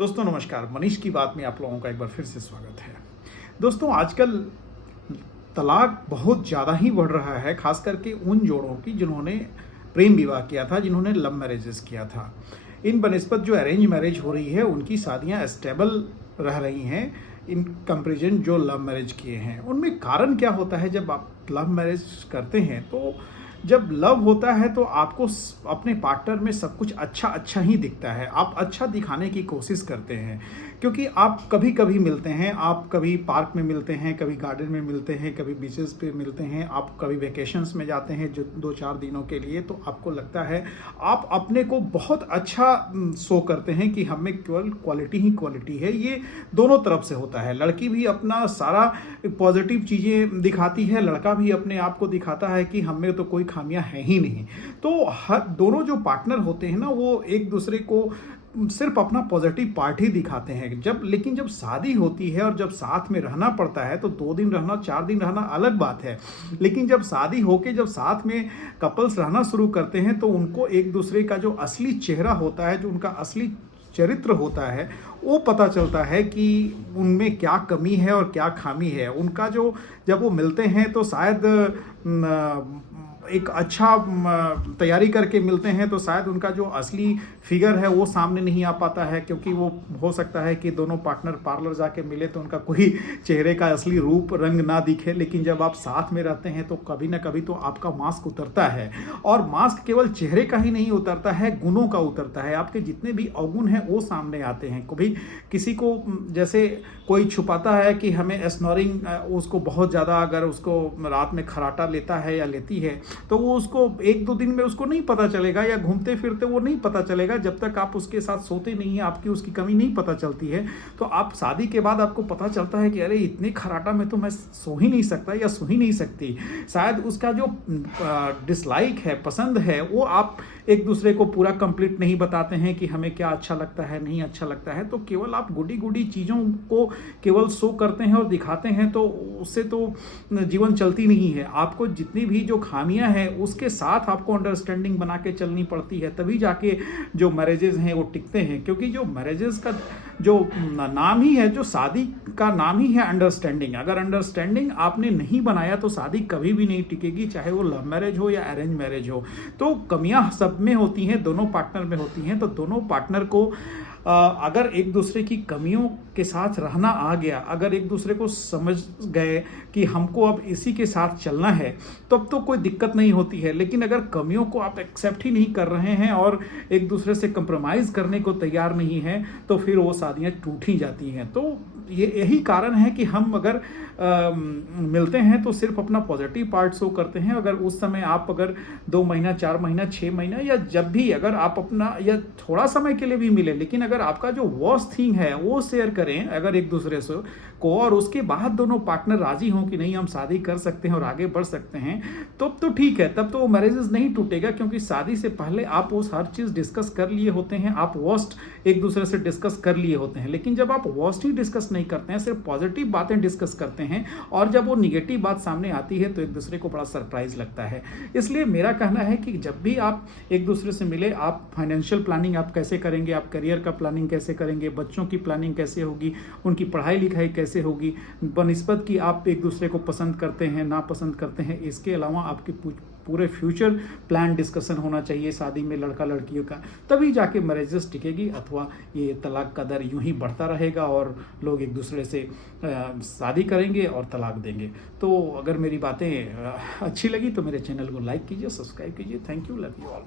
दोस्तों नमस्कार, मनीष की बात में आप लोगों का एक बार फिर से स्वागत है। दोस्तों आजकल तलाक बहुत ज़्यादा ही बढ़ रहा है, खास करके उन जोड़ों की जिन्होंने प्रेम विवाह किया था, जिन्होंने लव मैरिजेस किया था। इन बनस्पत जो अरेंज मैरिज हो रही है उनकी शादियां स्टेबल रह रही हैं इन कंपेरिजन जो लव मैरिज किए हैं। उनमें कारण क्या होता है? जब आप लव मैरिज करते हैं तो जब लव होता है तो आपको अपने पार्टनर में सब कुछ अच्छा ही दिखता है। आप अच्छा दिखाने की कोशिश करते हैं क्योंकि आप कभी कभी मिलते हैं, आप कभी पार्क में मिलते हैं, कभी गार्डन में मिलते हैं, कभी बीचेस पे मिलते हैं, आप कभी वेकेशंस में जाते हैं जो 2-4 दिनों के लिए। तो आपको लगता है आप अपने को बहुत अच्छा शो करते हैं कि हमें केवल क्वालिटी ही क्वालिटी है। ये दोनों तरफ से होता है। लड़की भी अपना सारा पॉजिटिव चीज़ें दिखाती है, लड़का भी अपने आप को दिखाता है कि हमें तो कोई खामियां हैं ही नहीं। तो हर दोनों जो पार्टनर होते हैं ना, वो एक दूसरे को सिर्फ अपना पॉजिटिव पार्ट ही दिखाते हैं। लेकिन जब शादी होती है और जब साथ में रहना पड़ता है तो 2 दिन रहना, 4 दिन रहना अलग बात है। लेकिन जब शादी होके जब साथ में कपल्स रहना शुरू करते हैं तो उनको एक दूसरे का जो असली चेहरा होता है, जो उनका असली चरित्र होता है, वो पता चलता है कि उनमें क्या कमी है और क्या खामी है उनका। जो जब वो मिलते हैं तो शायद एक अच्छा तैयारी करके मिलते हैं तो शायद उनका जो असली फिगर है वो सामने नहीं आ पाता है, क्योंकि वो हो सकता है कि दोनों पार्टनर पार्लर जाके मिले तो उनका कोई चेहरे का असली रूप रंग ना दिखे। लेकिन जब आप साथ में रहते हैं तो कभी ना कभी तो आपका मास्क उतरता है, और मास्क केवल चेहरे का ही नहीं उतरता है, गुणों का उतरता है। आपके जितने भी अवगुण हैं वो सामने आते हैं। कभी किसी को जैसे कोई छुपाता है कि हमें स्नोरिंग, उसको बहुत ज़्यादा अगर उसको रात में खर्राटा लेता है या लेती है तो वो उसको 1-2 दिन में उसको नहीं पता चलेगा, या घूमते फिरते वो नहीं पता चलेगा। जब तक आप उसके साथ सोते नहीं हैं आपकी उसकी कमी नहीं पता चलती है। तो आप शादी के बाद आपको पता चलता है कि अरे इतने खर्राटा में तो मैं सो ही नहीं सकता या सो ही नहीं सकती। शायद उसका जो डिसलाइक है, पसंद है, वो आप एक दूसरे को पूरा कंप्लीट नहीं बताते हैं कि हमें क्या अच्छा लगता है, नहीं अच्छा लगता है। तो केवल आप गुडी चीज़ों को केवल शो करते हैं और दिखाते हैं, तो उससे तो जीवन चलती नहीं है। आपको जितनी भी जो खामियां हैं उसके साथ आपको अंडरस्टैंडिंग बना के चलनी पड़ती है, तभी जाके जो मैरिजेस हैं वो टिकते हैं। क्योंकि जो मैरिजेस का जो नाम ही है, जो शादी का नाम ही है अंडरस्टैंडिंग। अगर अंडरस्टैंडिंग आपने नहीं बनाया तो शादी कभी भी नहीं टिकेगी, चाहे वो लव मैरिज हो या अरेंज मैरिज हो। तो कमियां सब में होती हैं, दोनों पार्टनर में होती हैं। तो दोनों पार्टनर को अगर एक दूसरे की कमियों के साथ रहना आ गया, अगर एक दूसरे को समझ गए कि हमको अब इसी के साथ चलना है, तब तो कोई दिक्कत नहीं होती है। लेकिन अगर कमियों को आप एक्सेप्ट ही नहीं कर रहे हैं और एक दूसरे से कंप्रोमाइज़ करने को तैयार नहीं हैं, तो फिर वो शादियाँ टूट ही जाती हैं। तो यही कारण है कि हम अगर मिलते हैं तो सिर्फ अपना पॉजिटिव पार्ट शो करते हैं। अगर उस समय आप अगर 2 महीना, 4 महीना, 6 महीना, या जब भी अगर आप अपना या थोड़ा समय के लिए भी मिले, लेकिन अगर आपका जो वर्स्ट थिंग है वो शेयर करें अगर एक दूसरे से को, और उसके बाद दोनों पार्टनर राजी हों कि नहीं हम शादी कर सकते हैं और आगे बढ़ सकते हैं, तब तो ठीक है, तब तो वो मैरिजेस नहीं टूटेगा। क्योंकि शादी से पहले आप वो हर चीज़ डिस्कस कर लिए होते हैं, आप वर्स्ट एक दूसरे से डिस्कस कर लिए होते हैं। लेकिन जब आप वर्स्ट ही डिस्कस नहीं करते हैं, सिर्फ पॉजिटिव बातें डिस्कस करते हैं, और जब वो निगेटिव बात सामने आती है तो एक दूसरे को बड़ा सरप्राइज लगता है। इसलिए मेरा कहना है कि जब भी आप एक दूसरे से मिले, आप फाइनेंशियल प्लानिंग आप कैसे करेंगे, आप करियर का प्लानिंग कैसे करेंगे, बच्चों की प्लानिंग कैसे होगी, उनकी पढ़ाई लिखाई कैसे होगी, बनिस्बत कि आप एक दूसरे को पसंद करते हैं ना पसंद करते हैं, इसके अलावा आपके पूरे फ्यूचर प्लान डिस्कशन होना चाहिए शादी में लड़का लड़कियों का। तभी जाके मैरिजेस टिकेगी, अथवा ये तलाक का दर यूं ही बढ़ता रहेगा और लोग एक दूसरे से शादी करेंगे और तलाक देंगे। तो अगर मेरी बातें अच्छी लगी तो मेरे चैनल को लाइक कीजिए, सब्सक्राइब कीजिए। Thank you, love you all.